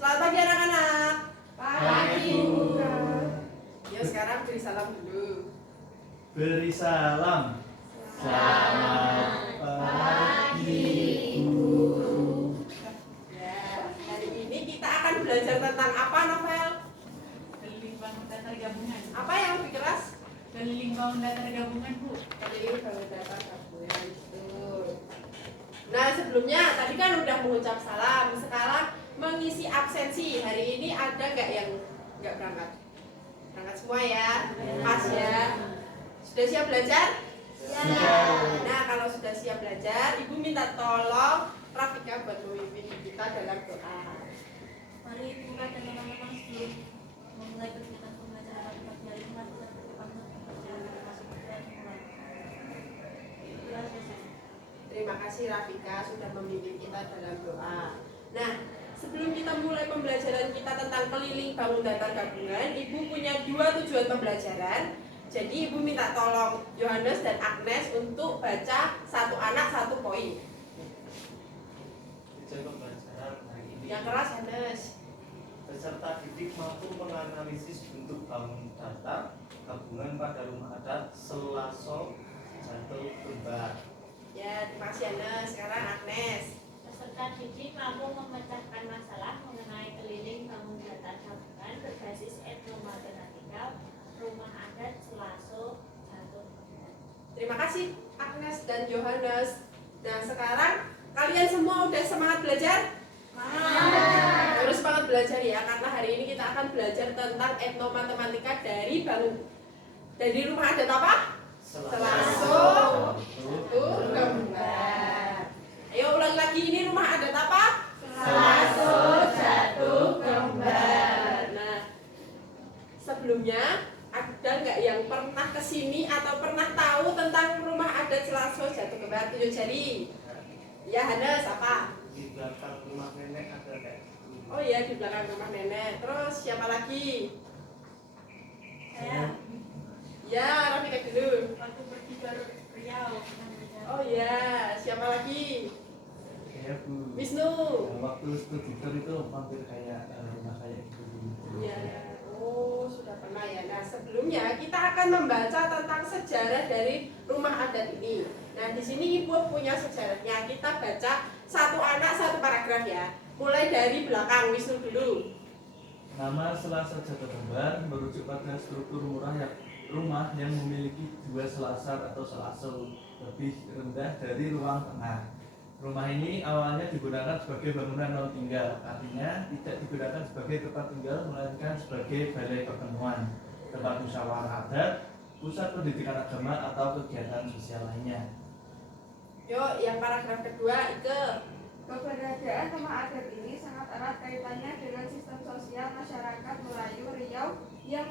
Selamat pagi anak-anak. Pagi, Bu. Yuk sekarang beri salam dulu. Beri salam. Selamat pagi, Guru. Ya, hari ini kita akan belajar tentang apa, Novel? Keliling bangun datar gabungan. Apa yang lebih keras? Keliling bangun datar gabungan, Bu. Keliling bangun datar gabungan. Betul. Nah, sebelumnya tadi kan udah mengucap salam. Sekarang mengisi absensi. Hari ini ada nggak yang nggak berangkat? Berangkat semua ya? Pas ya? Sudah siap belajar? Ya. Nah, kalau sudah siap belajar, Ibu minta tolong Rafika buat memimpin kita dalam doa. Mari buka dan teman-teman sebelum memulai kegiatan pembelajaran pagi hari ini mari kita berdoa untuk masuk ke Terima kasih Rafika sudah memimpin kita dalam doa. Nah, sebelum kita mulai pembelajaran kita tentang keliling bangun datar gabungan, Ibu punya 2 tujuan pembelajaran. Jadi Ibu minta tolong Yohanes dan Agnes untuk baca satu anak satu poin. Tujuan pembelajaran hari ini. Yang keras Yohanes. Peserta didik mampu menganalisis bentuk bangun datar gabungan pada rumah adat Selaso Jatuh Kembar. Ya, terima kasih Yohanes. Sekarang Agnes. peserta didik mampu memecahkan masalah mengenai keliling bangun datar gabungan berbasis etnomatematika rumah adat Selaso Jatuh Kembar. Terima kasih Agnes dan Yohanes. Nah, sekarang kalian semua udah semangat belajar? Harus semangat belajar ya, karena hari ini kita akan belajar tentang etnomatematika dari rumah adat apa? Selaso Jatuh Kembar. Ayo ulang lagi, ini rumah adat apa? Selaso Jatuh Kembar. Nah, sebelumnya ada nggak yang pernah kesini atau pernah tahu tentang rumah adat Selaso Jatuh Kembar? Tunjuk jari. Ya, Hanes, apa? Di belakang rumah nenek ada kayak gitu. Oh iya, di belakang rumah nenek. Terus siapa lagi? Saya Ya, Rafika dulu. waktu pergi ke Riau pernah belajar. Oh iya, siapa lagi? Ya, Bu. Wisnu. Yang waktu studi tour itu mampir kayak rumah kayak gitu. Iya. Oh, sudah pernah ya. Nah, sebelumnya kita akan membaca tentang sejarah dari rumah adat ini. Nah, di sini Ibu punya sejarahnya. Kita baca satu anak satu paragraf ya. Mulai dari belakang, Wisnu dulu. Nama Selaso Jatuh Kembar merujuk pada struktur rumah yang memiliki 2 selasar atau selaso lebih rendah dari ruang tengah. Rumah ini awalnya digunakan sebagai bangunan non tinggal, artinya tidak digunakan sebagai tempat tinggal melainkan sebagai balai pertemuan, tempat musyawarah adat, pusat pendidikan agama atau kegiatan sosial lainnya. Yuk, yang paragraf kedua, Ike. Keberadaan rumah adat ini sangat erat kaitannya dengan sistem sosial masyarakat Melayu Riau yang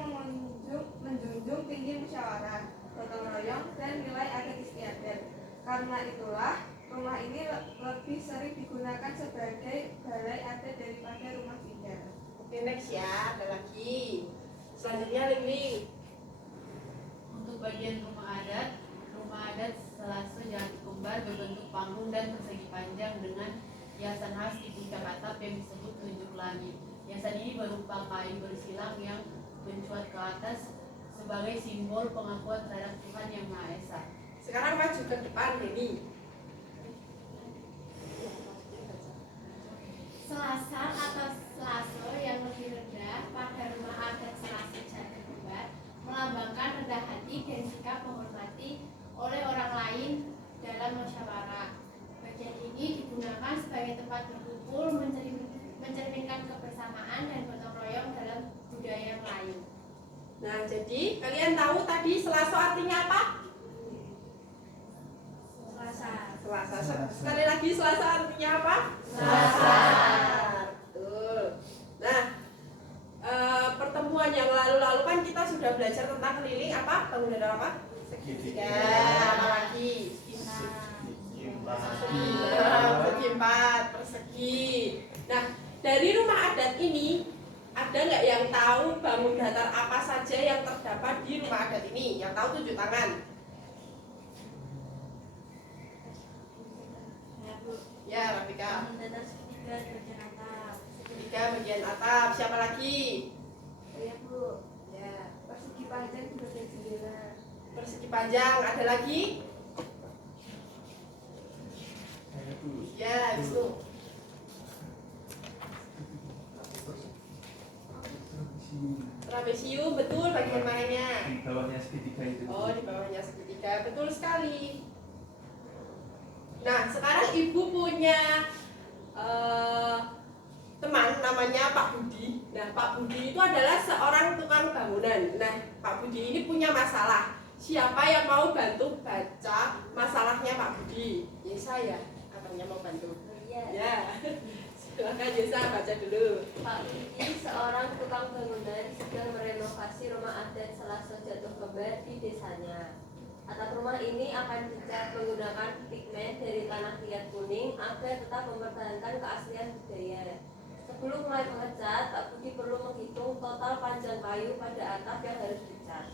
menjunjung tinggi musyawarah, gotong royong, dan nilai adat istiadat. Karena itulah, rumah ini lebih sering digunakan sebagai balai adat daripada rumah tinggal. Oke, next ya, ada lagi. Selanjutnya, Ling. Untuk bagian rumah adat Selaso Jatuh Kembar berbentuk panggung dan persegi panjang dengan hiasan khas di puncak atap yang disebut tunjuk langit. Hiasan ini berupa kayu bersilang yang mencuat ke atas sebagai simbol pengakuan terhadap Tuhan Yang Maha Esa. Sekarang maju ke depan, Deni. Selasar atau selaso yang lebih rendah pada rumah adat Selaso Jatuh Kembar melambangkan rendah hati dan sikap menghormati oleh orang lain dalam musyawarah. Bagian ini digunakan sebagai tempat berkumpul, mencerminkan kebersamaan dan gotong royong dalam budaya Melayu. Nah, jadi kalian tahu tadi Selaso artinya apa? Selasa. Sekali lagi Selasa artinya apa? Selasa. Betul. Nah, pertemuan yang lalu-lalu kan kita sudah belajar tentang keliling apa? Bangun datar apa? Segitiga. Ya, apa lagi? Persegi 4, persegi. Nah, dari rumah adat ini ada nggak yang tahu bangun datar apa saja yang terdapat di rumah adat ini? Yang tahu tunjuk tangan. Ya, Rafika. Bangun datar segitiga bagian atas. Segitiga bagian atap. Siapa lagi? Saya Bu. Ya, Persegi panjang di bagian jendela. persegi panjang. Ada lagi? Saya dulu. Ya, Wisnu. Trapesium, betul bagian mananya? Di bawahnya segitiga itu. Oh, di bawahnya segitiga. Betul sekali. Nah, sekarang Ibu punya teman namanya Pak Budi. Nah, Pak Budi itu adalah seorang tukang bangunan. Nah, Pak Budi ini punya masalah. Siapa yang mau bantu baca masalahnya Pak Budi? Ya, saya katanya mau bantu. Iya. Ya, silakan Yesa baca dulu. Pak Budi, seorang tukang bangunan, sedang merenovasi rumah adat Selaso Jatuh Kembar di desanya. Atap rumah ini akan dicat menggunakan pigmen dari tanah liat kuning agar tetap mempertahankan keaslian budaya. Sebelum mulai mengecat, Pak Budi perlu menghitung total panjang kayu pada atap yang harus dicat.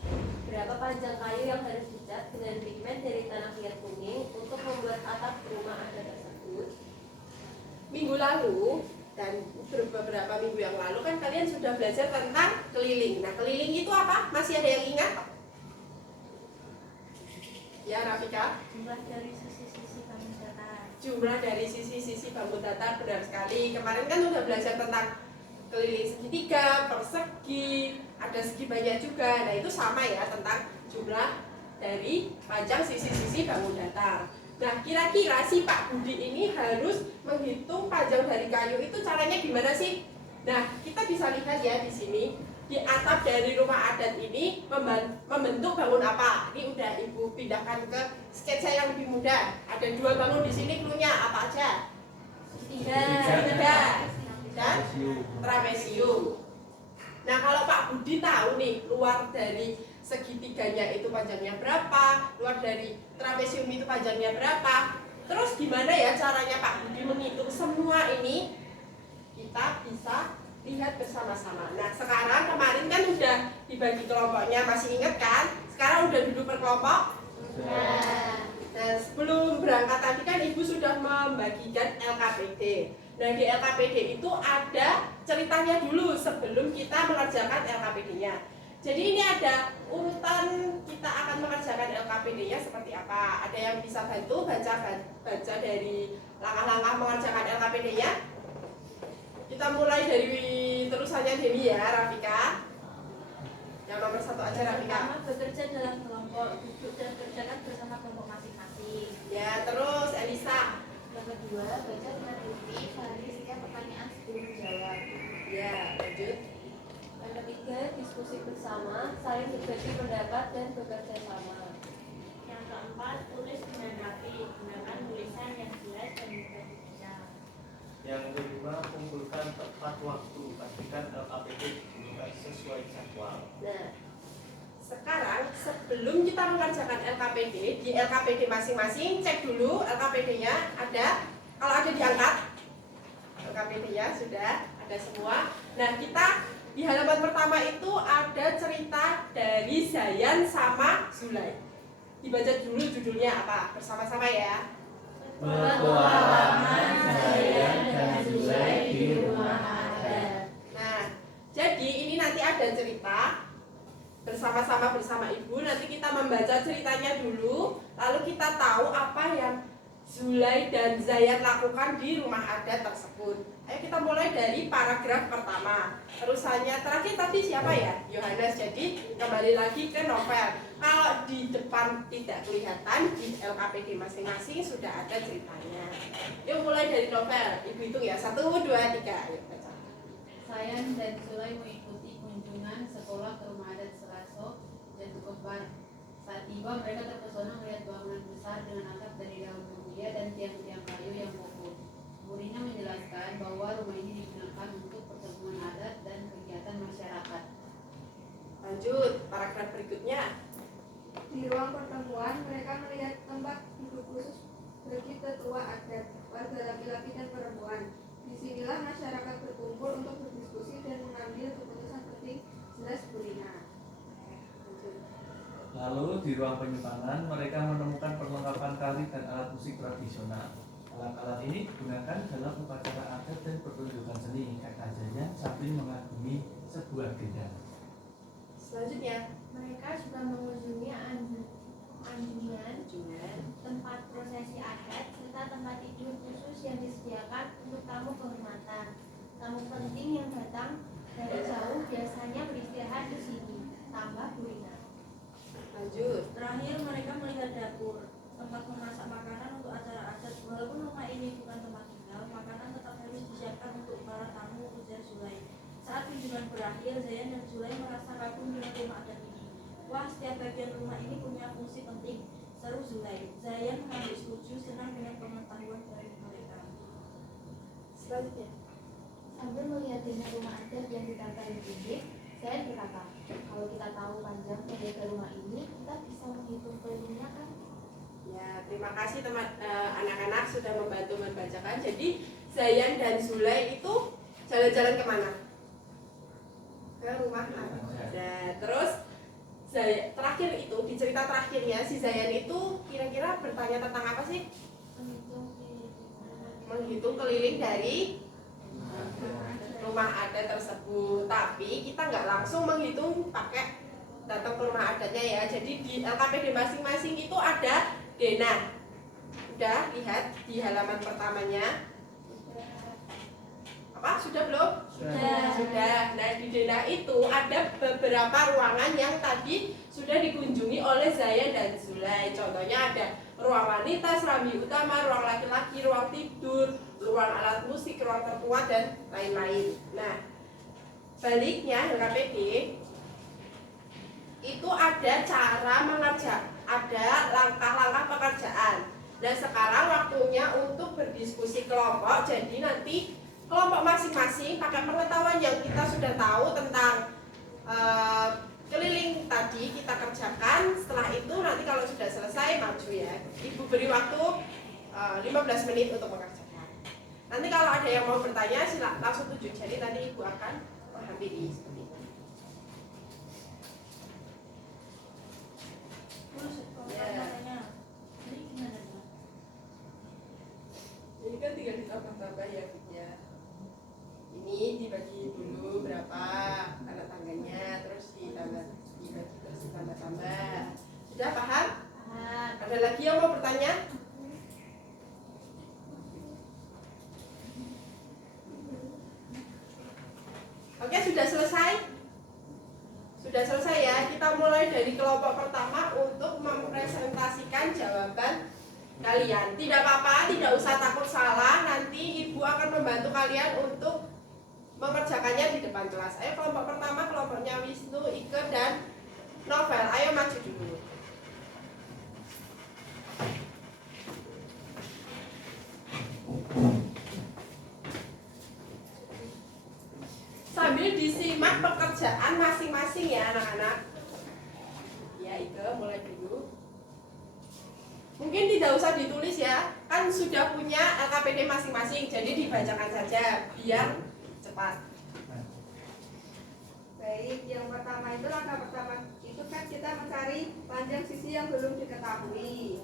Berapa panjang kayu yang harus dicat dengan pigmen dari tanah liat kuning untuk membuat atap rumah adat tersebut? Minggu lalu dan beberapa minggu yang lalu kan kalian sudah belajar tentang keliling. Nah, keliling itu apa? Masih ada yang ingat? Ya, Rafika. Jumlah dari sisi-sisi bangun datar. Jumlah dari sisi-sisi bangun datar, benar sekali. Kemarin kan udah belajar tentang keliling segitiga, persegi, ada segi banyak juga. Nah, itu sama ya tentang jumlah dari panjang sisi-sisi bangun datar. Nah, kira-kira si Pak Budi ini harus menghitung panjang dari kayu itu caranya gimana sih? Nah, kita bisa lihat ya di sini. Di atap dari rumah adat ini membentuk bangun apa? Ini udah Ibu pindahkan ke sketsa yang lebih mudah. Ada 2 bangun di sini, cluenya apa aja? Segitiga dan trapesium. Nah, kalau Pak Budi tahu nih luar dari segitiganya itu panjangnya berapa, luar dari trapesium itu panjangnya berapa. Terus gimana ya caranya Pak Budi menghitung semua ini? Kita bisa lihat bersama-sama. Nah, sekarang kemarin kan udah dibagi kelompoknya, masih ingat kan? Sekarang udah duduk per kelompok? Nah, sebelum berangkat tadi kan Ibu sudah membagikan LKPD. Nah, di LKPD itu ada ceritanya dulu sebelum kita mengerjakan LKPD-nya. Jadi ini ada urutan kita akan mengerjakan LKPD-nya seperti apa. Ada yang bisa bantu baca dari langkah-langkah mengerjakan LKPD-nya? Kita mulai dari terusannya Dewi ya, Rafika. Yang nomor 1 aja, Rafika. Pertama, bekerja dalam kelompok, duduk dan kerjakan bersama kelompok masing-masing. Ya, terus Elisa. Yang kedua, baca dengan teliti, cari setiap pertanyaan sebelum menjawab. Ya, lanjut. Yang ketiga, diskusi bersama, saling berbagi pendapat dan bekerja sama. Yang keempat, tulis dengan rapi, gunakan tulisan yang jelas dan mudah dibaca. Yang kedua, kumpulkan tepat waktu, pastikan LKPD dibuka sesuai jadwal. Nah, sekarang sebelum kita mengerjakan LKPD, di LKPD masing-masing cek dulu LKPD-nya ada. Kalau ada diangkat, LKPD-nya sudah ada semua. Nah, kita di halaman pertama itu ada cerita dari Zayan sama Zulay. Dibaca dulu judulnya apa? Bersama-sama ya. Petualangan Zayan dan Zulay di rumah adat. Nah, jadi ini nanti ada cerita bersama-sama bersama Ibu. Nanti kita membaca ceritanya dulu, lalu kita tahu apa yang Zulay dan Zayan lakukan di rumah adat tersebut. Ayo kita mulai dari paragraf pertama. Terusannya terakhir tadi siapa ya? Yohanes. Jadi kembali lagi ke novel. Kalau di depan tidak kelihatan, di LKPD masing-masing sudah ada ceritanya. Yuk mulai dari novel. Ibu hitung ya. 1, 2, 3. Ayo baca. Zayan dan Zulay mengikuti kunjungan sekolah ke rumah adat Selaso Jatuh Kembar. Saat tiba mereka terpesona melihat bangunan besar dengan atap dari daun mulia dan tiang-tiang kayu yang kokoh. Muridnya menjelaskan bahwa rumah ini digunakan untuk pertemuan adat dan kegiatan masyarakat. Lanjut, paragraf berikutnya. Di ruang pertemuan, mereka melihat tempat duduk khusus bagi tetua adat, warga laki-laki dan perempuan. Disinilah masyarakat berkumpul untuk berdiskusi dan mengambil keputusan penting, jelas Bu Rina. Lalu di ruang penyimpanan mereka menemukan perlengkapan tari dan alat musik tradisional. Alat-alat ini digunakan dalam upacara adat dan pertunjukan seni. Kata Zayan, sebagainya. Selanjutnya, Mereka juga mengunjungi anjungan, tempat prosesi adat, serta tempat tidur khusus yang disediakan untuk tamu kehormatan. Tamu penting yang datang dari jauh biasanya beristirahat di sini. Tambah kuliner. lanjut. Terakhir, mereka melihat dapur, tempat memasak makanan untuk acara adat. Walaupun rumah ini bukan tempat tinggal, makanan tetap harus disiapkan untuk para tamu, ujar Zulai. Saat kunjungan berakhir, Zayan dan Zulai merasa kagum dengan rumah adat ini. Wah, setiap bagian rumah ini punya fungsi penting, seru Zulai. Zayan mengambil setuju, senang dengan pengetahuan dari mereka. Selanjutnya, Sambil melihat dengan rumah adat yang ditata di dinding, saya berkata, kalau kita tahu panjang menjaga rumah ini, kita bisa menghitung kelilingnya kan? ya terima kasih teman anak-anak sudah membantu membacakan. Jadi Zayan dan Zulai itu jalan-jalan kemana? Ke rumah adat. Terus terakhir itu di cerita terakhirnya si Zayan itu kira-kira bertanya tentang apa sih? Menghitung keliling dari rumah adat tersebut. Tapi kita nggak langsung menghitung pakai datang ke rumah adatnya ya. Jadi di LKPD masing-masing itu ada denah. Udah lihat di halaman pertamanya? Apa? Sudah belum? Sudah. Nah, di denah itu ada beberapa ruangan yang tadi sudah dikunjungi oleh Zayan dan Zulai. Contohnya ada ruang wanita, serambi utama, ruang laki-laki, ruang tidur, ruang alat musik, ruang tertua, dan lain-lain. Nah, baliknya LKPD itu ada cara mengerjakan, ada langkah-langkah pekerjaan. Dan sekarang waktunya untuk berdiskusi kelompok. Jadi nanti kelompok masing-masing pakai pengetahuan yang kita sudah tahu tentang keliling tadi kita kerjakan. Setelah itu nanti kalau sudah selesai maju ya. Ibu beri waktu 15 menit untuk mengerjakan. Nanti kalau ada yang mau bertanya silakan langsung tunjuk. Jadi nanti ibu akan menghampiri seperti itu. Ini gimana ya? Ini kan tinggal ditambah-tambah ya, Bu ya. Ini dibagi dulu berapa anak tangganya, terus dibagi terus ditambah-tambah. Sudah paham? Ada lagi yang mau bertanya? Oke, sudah selesai? Sudah selesai ya. Kita mulai dari kelompok pertama untuk mempresentasikan jawaban kalian. Tidak apa-apa, tidak usah takut salah. Nanti ibu akan membantu kalian untuk mengerjakannya di depan kelas. Ayo kelompok pertama, kelompoknya Wisnu, Ike, dan Novel. Ayo maju dulu. Sambil disimak pekerjaan masing-masing ya anak-anak. Ya Ike, mulai dulu. Mungkin tidak usah ditulis ya, kan sudah punya LKPD masing-masing, jadi dibacakan saja biar cepat. Baik, yang pertama itu langkah pertama itu kan kita mencari panjang sisi yang belum diketahui.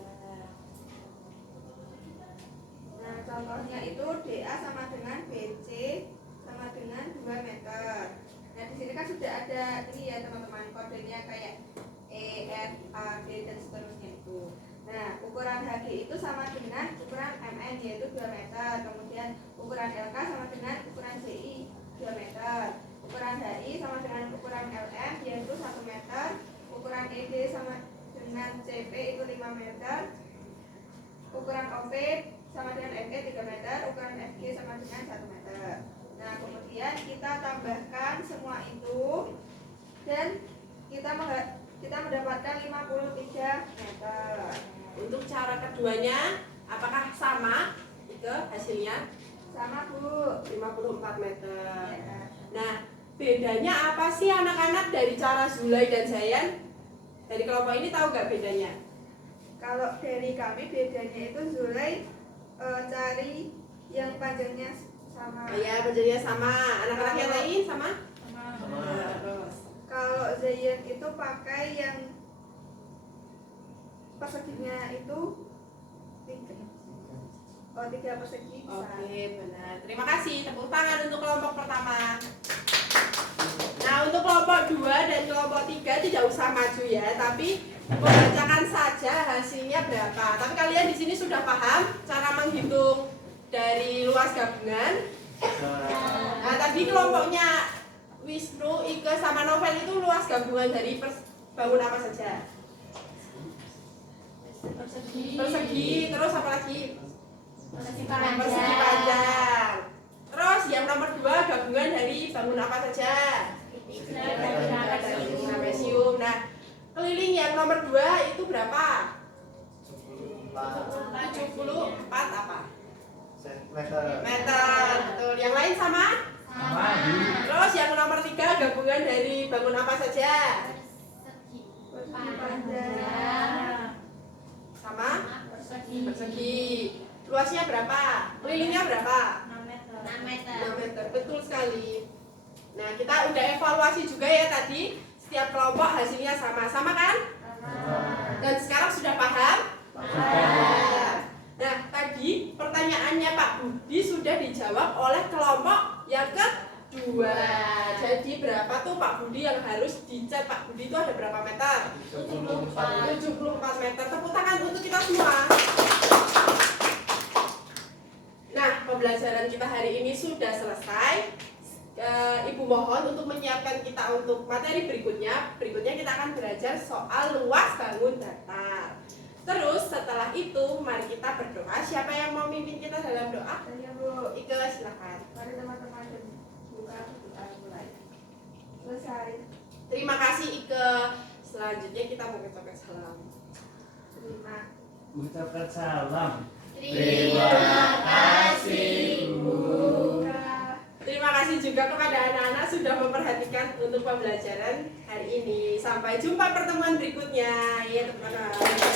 Nah, contohnya itu DA sama dengan BC sama dengan 2 meter. Nah, di sini kan sudah ada ini ya teman-teman, kodenya kayak E, F, A, D dan seterusnya itu. Nah, ukuran HG itu sama dengan ukuran MN yaitu 2 meter. Kemudian ukuran LK sama dengan ukuran CI 2 meter. Ukuran HI sama dengan ukuran LM yaitu 1 meter. Ukuran ED sama dengan CP itu 5 meter. Ukuran OP sama dengan FG 3 meter. Ukuran FG sama dengan 1 meter. Nah, kemudian kita tambahkan semua itu dan kita mendapatkan 53 meter. Untuk cara keduanya, apakah sama itu hasilnya? Sama Bu. 54 meter. Ya. Nah, bedanya apa sih anak-anak dari cara Zulai dan Zayan? Dari kelompok ini tahu nggak bedanya? Kalau dari kami bedanya itu Zulai cari yang panjangnya sama. Ya, bedanya sama. Anak-anak yang lain sama? Sama. Nah, terus. Kalau Zayan itu pakai yang perseginya itu 3 persegi bisa. Oke, benar. Terima kasih. Tepuk tangan untuk kelompok pertama. Nah, untuk 2 dan kelompok 3 tidak usah maju ya, tapi membacakan saja hasilnya berapa. Tapi kalian di sini sudah paham cara menghitung dari luas gabungan? Nah, tadi kelompoknya Wisnu, Ike, sama Novel itu luas gabungan dari bangun apa saja? Persegi, terus apa lagi? Persegi Persegi panjang. Terus yang nomor 2 gabungan dari bangun apa saja? Dari trapesium. Nah, keliling yang nomor 2 itu berapa? 74 apa? Meter. Betul. Yang lain sama? Terus yang nomor 3 gabungan dari bangun apa saja? Sama? Persegi. Luasnya berapa? Kelilingnya berapa? 6 meter. 6 meter. Betul sekali. Nah, kita udah evaluasi juga ya tadi. Setiap kelompok hasilnya sama kan? Dan sekarang sudah paham? Nah, tadi pertanyaannya Pak Budi sudah dijawab oleh kelompok yang kedua. Jadi berapa tuh Pak Budi yang harus dicat? Pak Budi itu ada berapa meter? 74 meter. Tepuk tangan untuk kita semua. Nah, pembelajaran kita hari ini sudah selesai. Ibu mohon untuk menyiapkan kita untuk materi berikutnya. Berikutnya kita akan belajar soal luas bangun datar. Terus setelah itu mari kita berdoa. Siapa yang mau mimpin kita dalam doa? Saya Bu. Ike, silakan. Mari teman-teman buka kita mulai. Selesai. Terima kasih Ike. Selanjutnya kita mau mengucapkan salam. Ucapkan salam. Terima kasih, Bu. Terima kasih juga kepada anak-anak sudah memperhatikan untuk pembelajaran hari ini. Sampai jumpa pertemuan berikutnya. Ya, teman-teman.